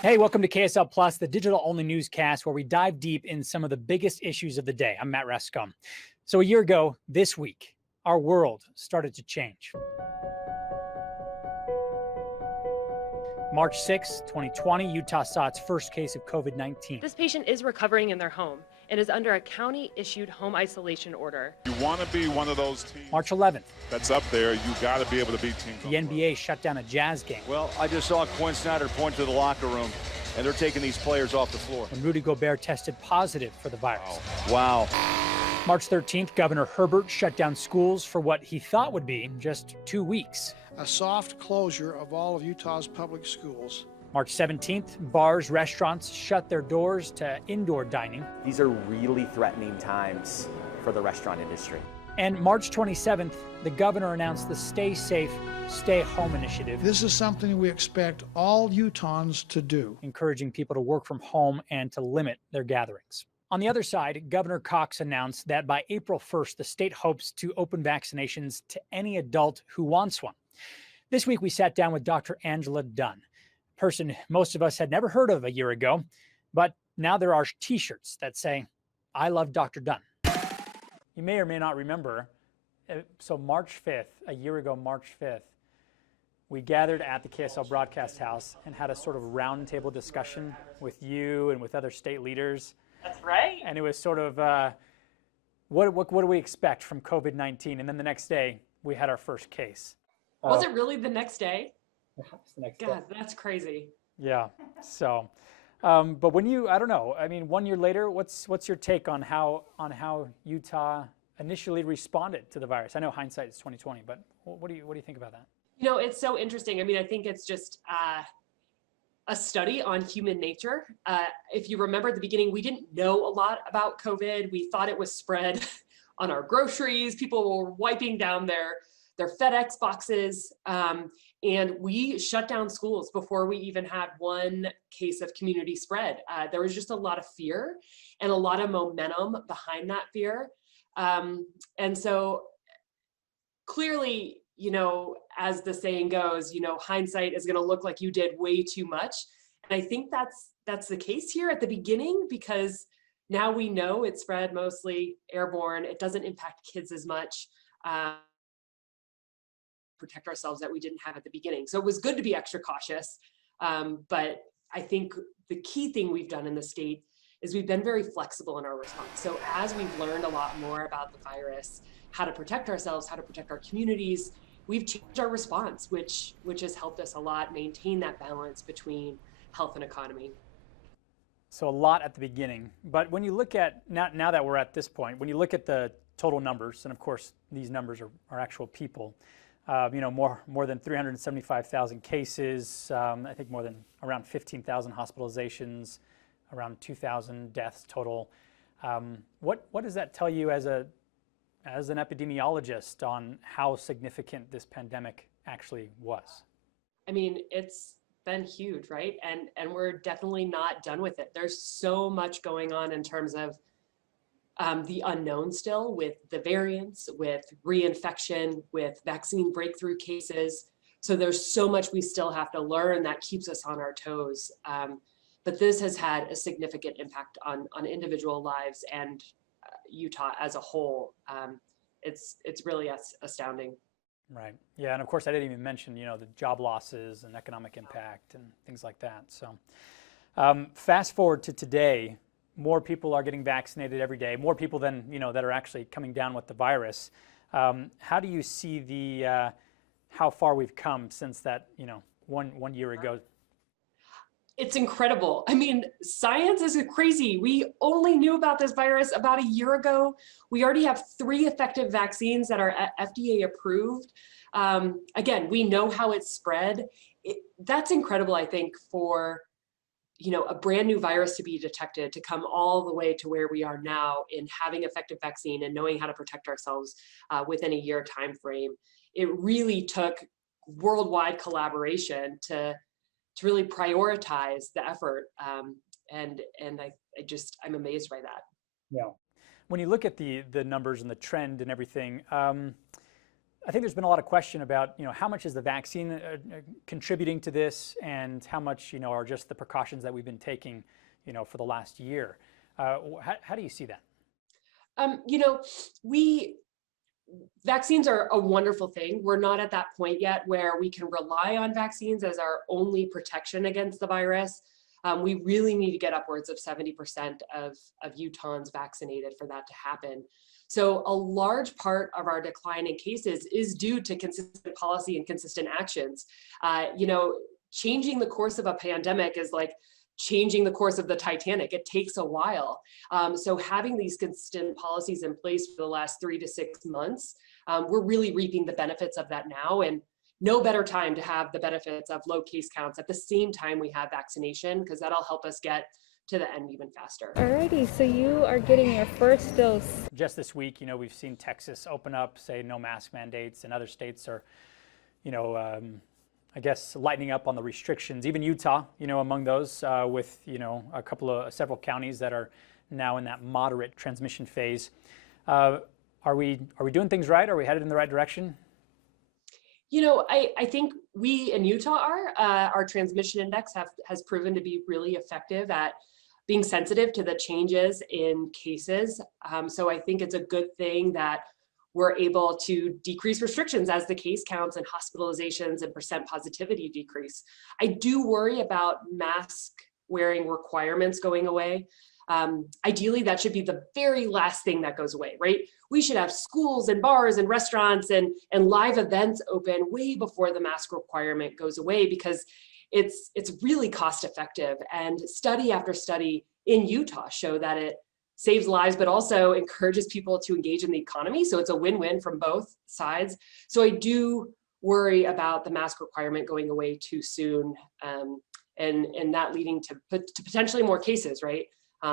Hey, welcome to KSL Plus, the digital-only newscast where we dive deep in some of the biggest issues of the day. I'm Matt Rascon. So a year ago, this week, our world started to change. March 6, 2020, Utah saw its first case of COVID-19. This patient is recovering in their home and is under a county-issued home isolation order. You want to be one of those teams. March 11th. That's up there. You got to be able to beat teams. The NBA shut down a Jazz game. Well, I just saw Quinn Snyder point to the locker room, and they're taking these players off the floor. When Rudy Gobert tested positive for the virus. Wow. March 13th, Governor Herbert shut down schools for what he thought would be just 2 weeks. A soft closure of all of Utah's public schools. March 17th, bars, restaurants shut their doors to indoor dining. These are really threatening times for the restaurant industry. And March 27th, the governor announced the Stay Safe, Stay Home initiative. This is something we expect all Utahns to do. Encouraging people to work from home and to limit their gatherings. On the other side, Governor Cox announced that by April 1st, the state hopes to open vaccinations to any adult who wants one. This week, we sat down with Dr. Angela Dunn, a person most of us had never heard of a year ago, but now there are t-shirts that say, "I love Dr. Dunn." You may or may not remember, so March 5th, a year ago, March 5th, we gathered at the KSL broadcast house and had a sort of roundtable discussion with you and with other state leaders. That's right. And it was sort of, what do we expect from COVID-19? And then the next day, we had our first case. Was it really the next day? It's the next God, day. that's crazy. Yeah. So, but when you, I don't know. I mean, 1 year later, what's your take on how Utah initially responded to the virus? I know hindsight is 2020, but what do you think about that? You know, it's so interesting. I mean, I think it's just a study on human nature. If you remember at the beginning, we didn't know a lot about COVID. We thought it was spread on our groceries. People were wiping down their FedEx boxes. And we shut down schools before we even had one case of community spread. There was just a lot of fear and a lot of momentum behind that fear. And so clearly, you know, as the saying goes, you know, hindsight is going to look like you did way too much. And I think that's the case here at the beginning, because now we know it's spread mostly airborne. It doesn't impact kids as much. Protect ourselves that we didn't have at the beginning. So it was good to be extra cautious. But I think the key thing we've done in the state is we've been very flexible in our response. So as we've learned a lot more about the virus, how to protect ourselves, how to protect our communities, we've changed our response, which has helped us a lot maintain that balance between health and economy. So a lot at the beginning, but when you look at, now that we're at this point, when you look at the total numbers, and of course these numbers are actual people, you know, more than 375,000 cases, I think more than around 15,000 hospitalizations, around 2,000 deaths total. What does that tell you as an epidemiologist on how significant this pandemic actually was? I mean, it's been huge, right? And we're definitely not done with it. There's so much going on in terms of the unknown still, with the variants, with reinfection, with vaccine breakthrough cases. So there's so much we still have to learn that keeps us on our toes. But this has had a significant impact on individual lives and Utah as a whole. It's really astounding. Right. Yeah. And of course, I didn't even mention, you know, the job losses and economic impact and things like that. So fast forward to today, more people are getting vaccinated every day, more people than, you know, that are actually coming down with the virus. How do you see how far we've come since that, you know, one year ago? It's incredible. I mean, science is crazy. We only knew about this virus about a year ago. We already have 3 effective vaccines that are FDA approved. Again, we know how it's spread. That's incredible, I think, for, you know, a brand new virus to be detected, to come all the way to where we are now in having effective vaccine and knowing how to protect ourselves within a year time frame. It really took worldwide collaboration to really prioritize the effort. And I'm amazed by that. Yeah. When you look at the numbers and the trend and everything, I think there's been a lot of question about, how much is the vaccine contributing to this, and how much, are just the precautions that we've been taking, for the last year. How do you see that? Vaccines are a wonderful thing. We're not at that point yet where we can rely on vaccines as our only protection against the virus. We really need to get upwards of 70% of Utahns vaccinated for that to happen. So a large part of our decline in cases is due to consistent policy and consistent actions. Changing the course of a pandemic is like changing the course of the Titanic. It takes a while. So having these consistent policies in place for the last 3 to 6 months, we're really reaping the benefits of that now. And no better time to have the benefits of low case counts at the same time we have vaccination, because that'll help us get to the end even faster. Alrighty, so you are getting your first dose. Just this week, we've seen Texas open up, say no mask mandates, and other states are, I guess, lightening up on the restrictions. Even Utah, among those, with several counties that are now in that moderate transmission phase. Are we doing things right? Are we headed in the right direction? I think we in Utah are. Our transmission index has proven to be really effective at being sensitive to the changes in cases. So I think it's a good thing that we're able to decrease restrictions as the case counts and hospitalizations and percent positivity decrease. I do worry about mask wearing requirements going away. Ideally, that should be the very last thing that goes away, right? We should have schools and bars and restaurants and live events open way before the mask requirement goes away, because it's really cost effective. And study after study in Utah show that it saves lives, but also encourages people to engage in the economy. So it's a win-win from both sides. So I do worry about the mask requirement going away too soon, and that leading to potentially more cases, right?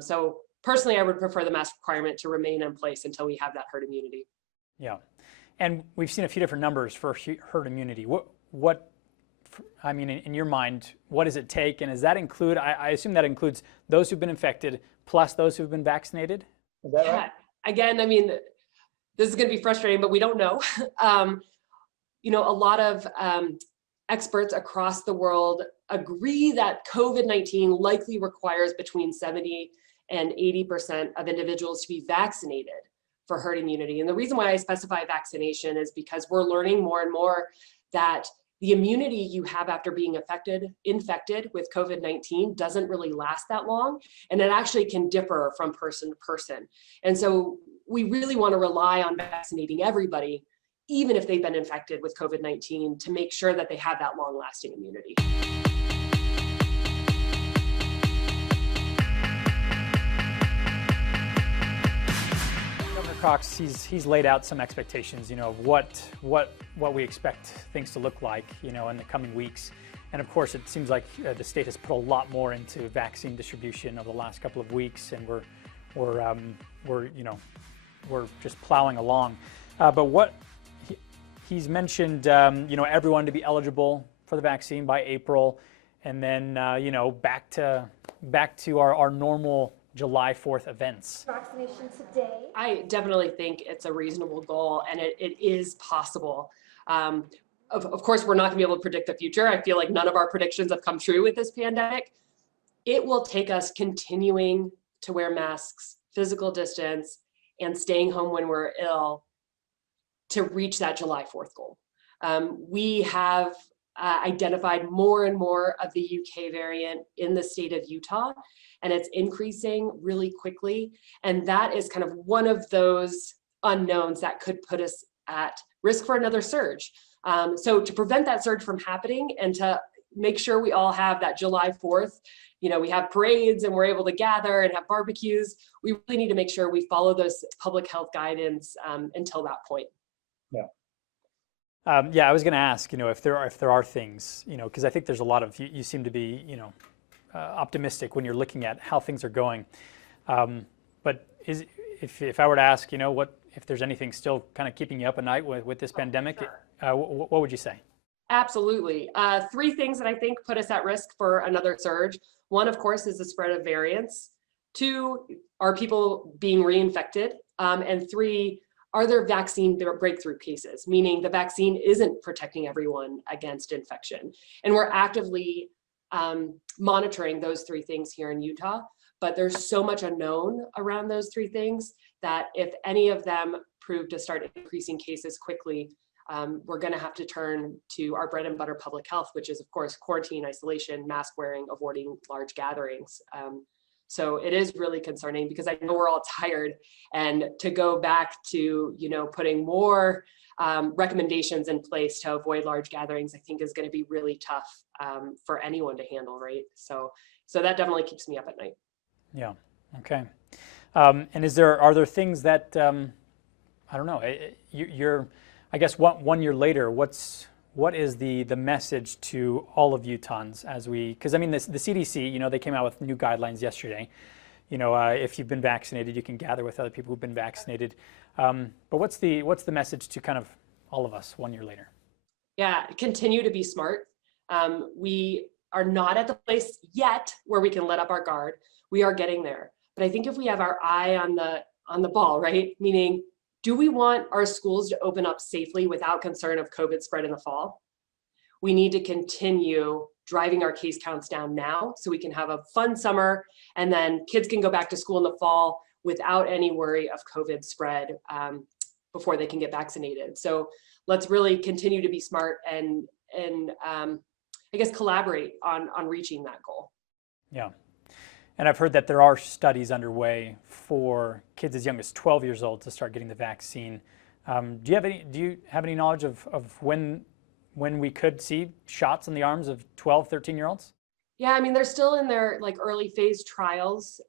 So personally, I would prefer the mask requirement to remain in place until we have that herd immunity. Yeah, and we've seen a few different numbers for herd immunity. What I mean, in your mind, what does it take? And does that include, I assume that includes those who've been infected plus those who've been vaccinated? Is that right? Again, this is going to be frustrating, but we don't know. A lot of experts across the world agree that COVID-19 likely requires between 70 and 80% of individuals to be vaccinated for herd immunity. And the reason why I specify vaccination is because we're learning more and more that the immunity you have after being infected with COVID-19 doesn't really last that long, and it actually can differ from person to person. And so we really want to rely on vaccinating everybody, even if they've been infected with COVID-19, to make sure that they have that long-lasting immunity. Cox, he's laid out some expectations, of what we expect things to look like, in the coming weeks. And of course, it seems like the state has put a lot more into vaccine distribution over the last couple of weeks, and we're just plowing along. But what he's mentioned, everyone to be eligible for the vaccine by April, and then back to our normal July 4th events. Vaccination today. I definitely think it's a reasonable goal, and it is possible. Of course, we're not going to be able to predict the future. I feel like none of our predictions have come true with this pandemic. It will take us continuing to wear masks, physical distance, and staying home when we're ill to reach that July 4th goal. We have identified more and more of the UK variant in the state of Utah, and it's increasing really quickly. And that is kind of one of those unknowns that could put us at risk for another surge. So to prevent that surge from happening and to make sure we all have that July 4th, we have parades and we're able to gather and have barbecues, we really need to make sure we follow those public health guidance until that point. Yeah. I was going to ask, if there are things, because I think there's a lot of, you seem to be, optimistic when you're looking at how things are going. But if I were to ask, if there's anything still kind of keeping you up at night with this pandemic, sure. What would you say? Absolutely. 3 things that I think put us at risk for another surge. 1, of course, is the spread of variants. 2, are people being reinfected? And 3, are there vaccine breakthrough cases, meaning the vaccine isn't protecting everyone against infection? And we're actively monitoring those three things here in Utah, but there's so much unknown around those three things that if any of them prove to start increasing cases quickly, we're going to have to turn to our bread and butter public health, which is, of course, quarantine, isolation, mask wearing, avoiding large gatherings. So it is really concerning because I know we're all tired, and to go back to, putting more recommendations in place to avoid large gatherings, I think is going to be really tough for anyone to handle, right? So that definitely keeps me up at night. Yeah. Okay. And are there things that I don't know? You're, I guess, 1 year later, what is the message to all of Utahns as because I mean the CDC, they came out with new guidelines yesterday. If you've been vaccinated, you can gather with other people who've been vaccinated. But what's the message to kind of all of us 1 year later? Yeah, continue to be smart. We are not at the place yet where we can let up our guard. We are getting there. But I think if we have our eye on the ball, right? Meaning, do we want our schools to open up safely without concern of COVID spread in the fall? We need to continue driving our case counts down now so we can have a fun summer, and then kids can go back to school in the fall without any worry of COVID spread before they can get vaccinated. So let's really continue to be smart and I guess collaborate on reaching that goal. Yeah. And I've heard that there are studies underway for kids as young as 12 years old to start getting the vaccine. Do you have any knowledge of when we could see shots in the arms of 12, 13-year-olds? Yeah, I mean, they're still in their early phase trials.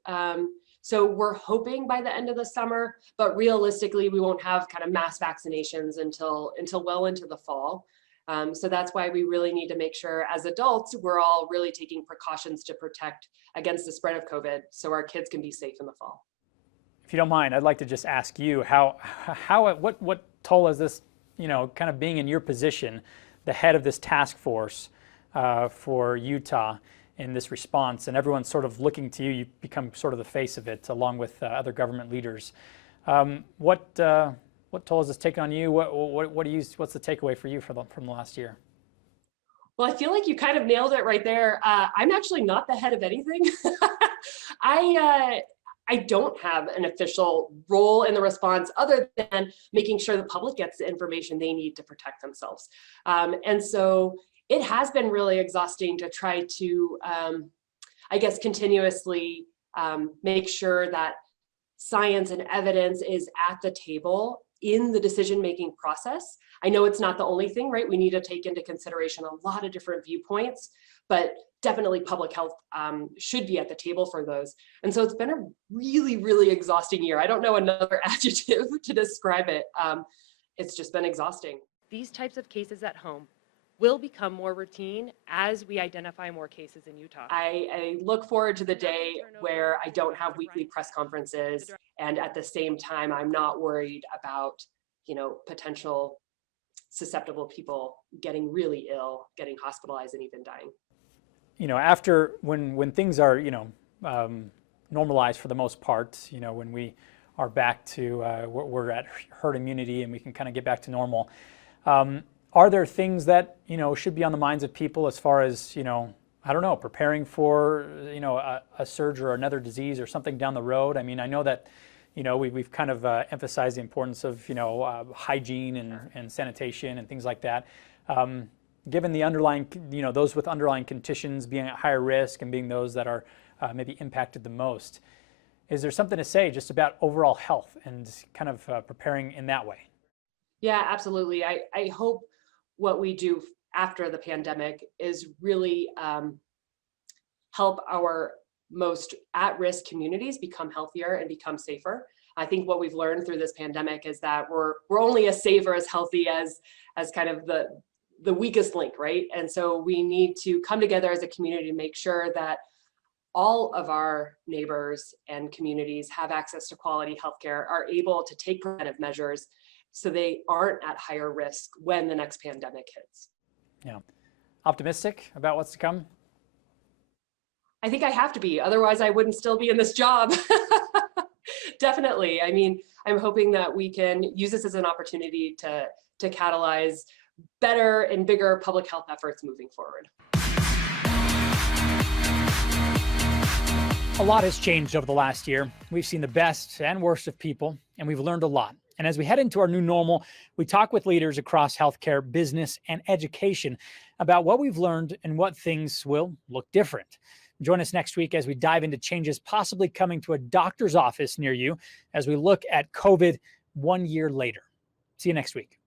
So we're hoping by the end of the summer, but realistically, we won't have kind of mass vaccinations until well into the fall. So that's why we really need to make sure as adults, we're all really taking precautions to protect against the spread of COVID so our kids can be safe in the fall. If you don't mind, I'd like to just ask you what toll is this, kind of being in your position, the head of this task force for Utah in this response, and everyone's sort of looking to you. You become sort of the face of it along with other government leaders. What toll has this taken on you? What's the takeaway for you from the last year? Well, I feel like you kind of nailed it right there. I'm actually not the head of anything. I don't have an official role in the response other than making sure the public gets the information they need to protect themselves. And so it has been really exhausting to try to, I guess, continuously make sure that science and evidence is at the table in the decision-making process. I know it's not the only thing, right? We need to take into consideration a lot of different viewpoints, but definitely public health should be at the table for those. And so it's been a really, really exhausting year. I don't know another adjective to describe it. It's just been exhausting. These types of cases at home will become more routine as we identify more cases in Utah. I look forward to the day where I don't have weekly press conferences, and at the same time, I'm not worried about, potential susceptible people getting really ill, getting hospitalized, and even dying. After when things are, normalized for the most part, when we are back to we're at herd immunity and we can kind of get back to normal. Are there things that should be on the minds of people as far as I don't know, preparing for a surge or another disease or something down the road? I mean, I know that we've kind of emphasized the importance of hygiene and sanitation and things like that. Given the underlying those with underlying conditions being at higher risk and being those that are maybe impacted the most, is there something to say just about overall health and kind of preparing in that way? Yeah, absolutely. I hope what we do after the pandemic is really help our most at-risk communities become healthier and become safer. I think what we've learned through this pandemic is that we're only as safe or as healthy as kind of the weakest link, right? And so we need to come together as a community to make sure that all of our neighbors and communities have access to quality healthcare, are able to take preventive measures so they aren't at higher risk when the next pandemic hits. Yeah. Optimistic about what's to come? I think I have to be, otherwise I wouldn't still be in this job. Definitely. I mean, I'm hoping that we can use this as an opportunity to catalyze better and bigger public health efforts moving forward. A lot has changed over the last year. We've seen the best and worst of people, and we've learned a lot. And as we head into our new normal, we talk with leaders across healthcare, business, and education about what we've learned and what things will look different. Join us next week as we dive into changes possibly coming to a doctor's office near you as we look at COVID 1 year later. See you next week.